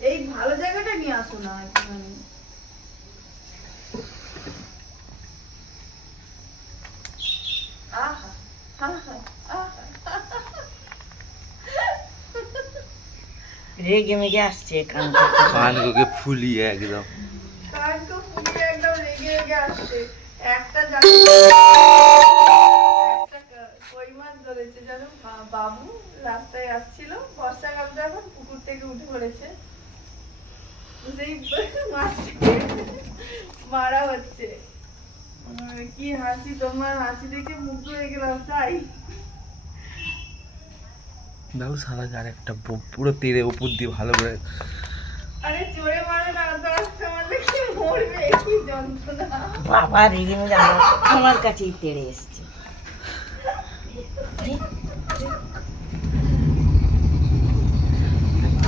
এই ভালো জায়গাটা নিয়ে আসো না একটুখানি। আহা আহা আহা রেগে মেগে আসছে কানগুলোকে ফুলিয়ে একদম। কানকে ফুলিয়ে একদম রেগে রেগে আসছে। একটা কই মাছ ধরেছে জানো, বাবু রাস্তায় আসছিল, বর্ষাকালটা এখন পুকুর থেকে উঠে পড়েছে, সেই মাছটাকে মারা হচ্ছে। কি হাসি, তোমার হাসি দেখে মুগ্ধ হয়ে গেলাম। তাই দেখো সাদা আর একটা পুরো তীরে উপর দিয়ে ভালো করে। আরে জোরে মারো না, তো আস্তে মারলে কি মরবে, কি যন্ত্রণা। বাবা রেগে মেগে আমার কাছেই তেড়ে এসছে।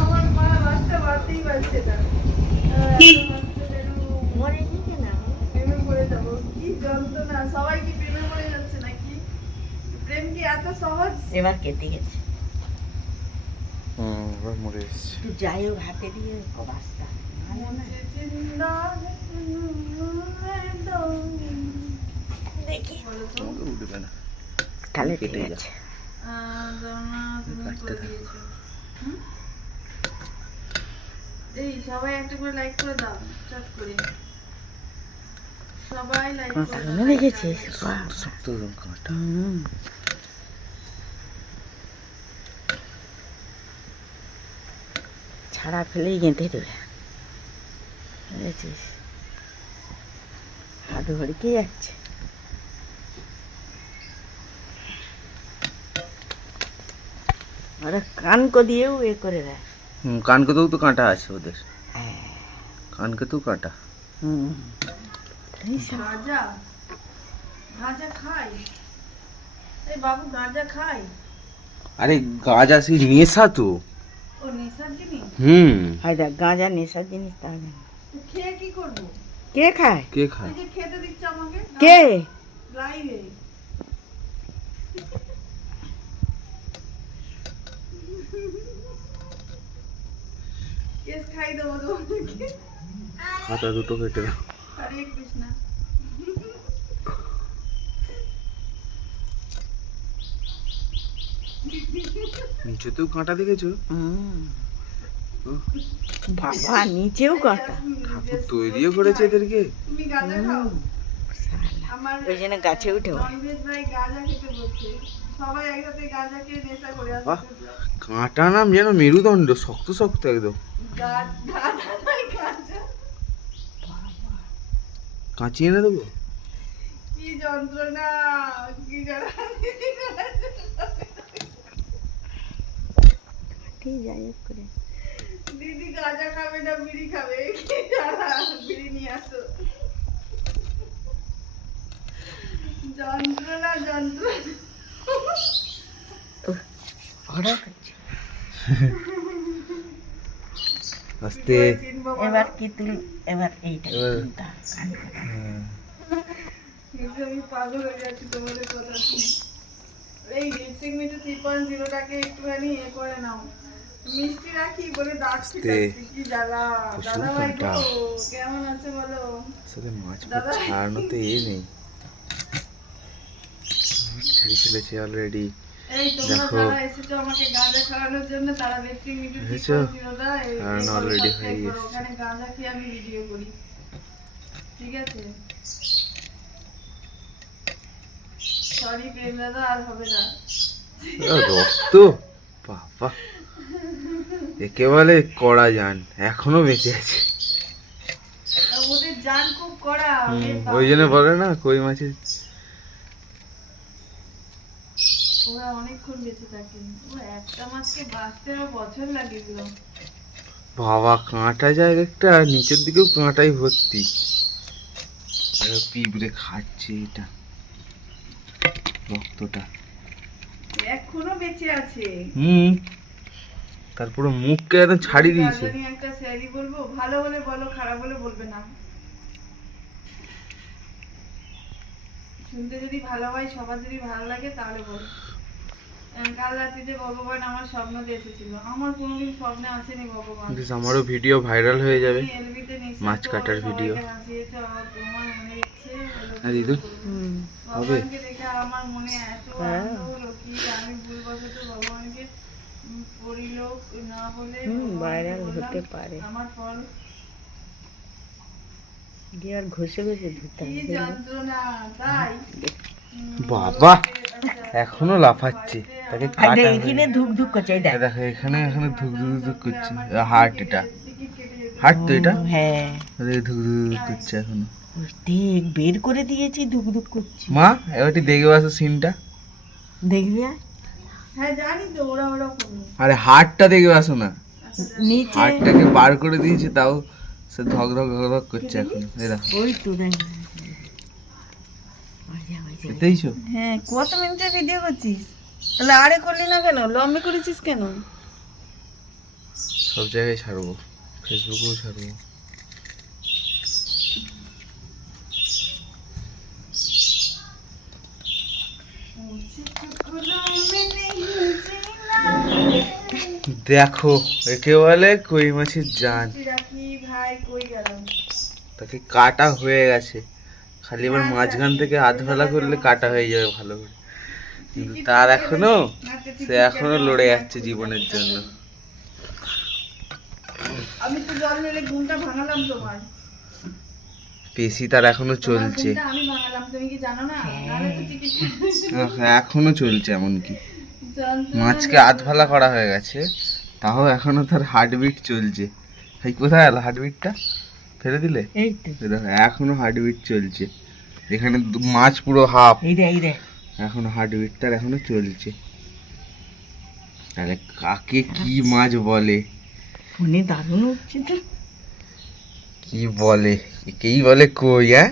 আমার মা মাছটা মারতেই পারছে না। মরেনি কেন? প্রেমে পড়ে যাবো, কি যন্ত্রণা। সবাই কি প্রেমে পড়ে যাচ্ছে নাকি? প্রেম কি এত সহজ? এবার কেটে গেছে। এবার মরে এসছে। তুই যাই হোক হাতে দিয়ে বাস্তা দেখি উঠবে না, তাহলে কেটে ঠিক যা। আছে। এই সবাই একটা করে লাইক করে দাও, চট করে সবাই লাইক করে কাঁটা দাও। দেখেছিস? শক্ত একদম কাঁটা। ছাড়া ফেলেই গেঁথে দেবে, বুঝেছিস? হাত ভরকে যাচ্ছে। ওরা কানকো দিয়েও এ করে দেয়। কানকেতেও তো কাঁটা আছে ওদের, হ্যাঁ। কানকেতেও কাঁটা। গাঁজা গাঁজা খাই, এই বাবু গাঁজা খাই। আরে গাঁজা সেই নেশা তো। ও নেশার জিনিস, হয় দেখ গাঁজা নেশার জিনিস তাহলে তো খেয়ে কি করবো? কে খায়? কে খায়? এই যে খেতে দিচ্ছে আমাকে কে? লাইভে। কেস খাই দেবো তোমাকে। হাতা দুটো কেটে দাও। হরে কৃষ্ণ। নিচেতেও কাঁটা দেখেছো? বাবা নিচেও কাঁটা। ঠাকুর তৈরিও করেছে এদেরকে। তুমি গাঁজা খাও? আমার ওই জন্য গাছে উঠে পড়ে। ননভেজ ভাই গাঁজা খেতে বলছে, সবাই একসাথে গাঁজা খেয়ে নেশা করে বাহ, আসছে। কাঁটা নাম যেন মেরুদণ্ড, শক্ত শক্ত একদম। গাঁজা নয় গাঁজা। কাঁচি এনে দেবো? কি যন্ত্রণা, কি ঠিক যাই হোক করে দিদি গাঁজা খাবে না বিড়ি খাবে, কি জ্বালা। বিড়ি নিয়ে আসো। যন্ত্রণা যন্ত্রণা। ওরা করছে। আস্তে। এবার কি তুল, এবার এইটা এবার- তুলতা কান কাটা। আমি পাগল হয়ে যাচ্ছি তোমাদের কথা শুনে। এই লিপসিং মিটু 3.0 টাকে একটুখানি এ করে নাও, মিষ্টি রাখি বলে দাঁত ছিটাচ্ছি, কি জ্বালা। দাদা ভাই গো কেমন আছে বলো? আসলে মাছ দাদা। ছাড়ানো তো নেই, ছেড়ে ফেলেছি অলরেডি। এই তোমরা দেখো। যারা এসেছো আমাকে গাঁজা খাওয়ানোর জন্য, তারা লিপসিং মিটু এসেছো? 3.0টা কারণ already হয়ে গেছে। ওখানে গাঁজা খেয়ে আমি ভিডিও করি, ঠিক আছে? সরি প্রেম দাদা, আর হবে না। রক্ত, বাবা একে বলে কড়া জান, এখনো বেঁচে আছে। ওদের জান খুব কড়া। ওই জন্য বলে না কই মাছের। ওরা অনেকক্ষণ বেঁচে থাকে, ও একটা মাছকে বাঁচতে আমার বছর লাগে দিল। বাবা কাঁটা যায় একটা, নিচের দিকেও কাঁটাই ভর্তি। পিঁপড়ে খাচ্ছে এটা রক্তটা। এখনো বেঁচে আছে। তারপরে মুখকে একদম ছাড়িয়ে দিয়েছে। আমি একটা শায়রি বলবো, ভালো হলে বলো, খারাপ হলে বলবে না। শুনতে যদি ভালো হয়, সবার যদি ভালো লাগে তাহলে বলো। কাল রাত্রিতে ভগবান আমার স্বপ্ন এসেছিল, আমার কোনোদিন স্বপ্নে আসেনি ভগবান। This আমারও ভিডিও ভাইরাল হয়ে যাবে, এলবিতে নিশ্চিত মাছ কাটার ভিডিও। সবাইকে হাসিয়েছে, আমার তোমার মনে ইচ্ছে হ্যাঁ দিদু হবে। ভগবানকে দেখে আমার মনে এত আনন্দ হলো কি আমি ভুলবশত ভগবানকে পড়িল না বলে ভাইরাল হতে পারে। আমার ফল দিয়ে আর ঘষে ঘষে ধুতে কি হবে। যন্ত্রণা, তাই বাবা এখনো লাফাচ্ছে, তাকে কাটা হয়নি। এখানে ধুক ধুক করছে, এই দেখ। এই দেখো এখানে এখানে ধুক ধুক ধুক করছে, হার্ট, এটা হার্ট তো, এটা হ্যাঁ এই ধুক ধুক ধুক করছে এখনো। দেখ বের করে দিয়েছি, ধুক ধুক করছে। মা এবারটি দেখবে আসো সিনটা, দেখবি আর? হ্যাঁ জানি তো ওরা ওরকম। আরে হার্টটা দেখবে আসো না, নিচে হার্টটাকে বার করে দিয়েছে তাও সে ধক ধক ধক ধক করছে এখন। এই দেখো ওই তো দেখ। দেখতেইছো? হ্যাঁ কত মিনিটের ভিডিও করছিস? তাহলে আরে করলি না কেন, লম্বা করেছিস কেন? সব জায়গায় ছাড়বো, ফেসবুকেও ছাড়বো। দেখো একে বলে কই মাছের জান, রাখি ভাই কই গেল? তাকে কাটা হয়ে গেছে, খালি এবার মাঝখান থেকে হাত ফেলা করলে কাটা হয়ে যাবে ভালো করে, কিন্তু তার এখনো, সে এখনো লড়ে যাচ্ছে জীবনের জন্য। আমি তো জল মেরে ঘুমটা ভাঙালাম তোমার, পেশি তার এখনো চলছে, ঘুমটা আমি ভাঙালাম, তুমি কি জানো না? নাহলে তো টিকিট এখনো চলছে, এমনকি যন্ত্রণা মাছকে হাত ফেলা করা হয়ে গেছে, তাও এখনো তার হার্টবিট চলছে। এই কোথায় গেল হার্টবিটটা, ফেলে দিলে? এই তো এই দেখো এখনো হার্টবিট চলছে, এখানে মাছ পুরো হাফ, এই দেখ এই দেখ। এখনো হার্টবিট তার এখনো চলছে। তাহলে কাকে কি মাছ বলে, ফোনে দারুণ উঠছে তো। কি বলে, একেই বলে কই। হ্যাঁ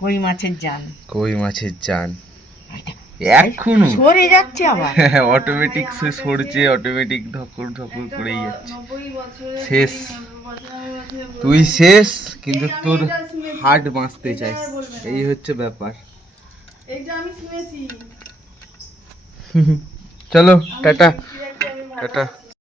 কই মাছের জান। কই মাছের জান, এটা এখনো সরে যাচ্ছে আবার। অটোমেটিক সে সরছে, অটোমেটিক ধকর ধকর করেই যাচ্ছে। 90 বছরে শেষ, 95 বছরে তুই শেষ, কিন্তু তোর হার্ট বাঁচতে চাই, এই হচ্ছে ব্যাপার। এইটা আমি শুনেছি। চলো টাটা কি একটা আমি ভালো টাটা।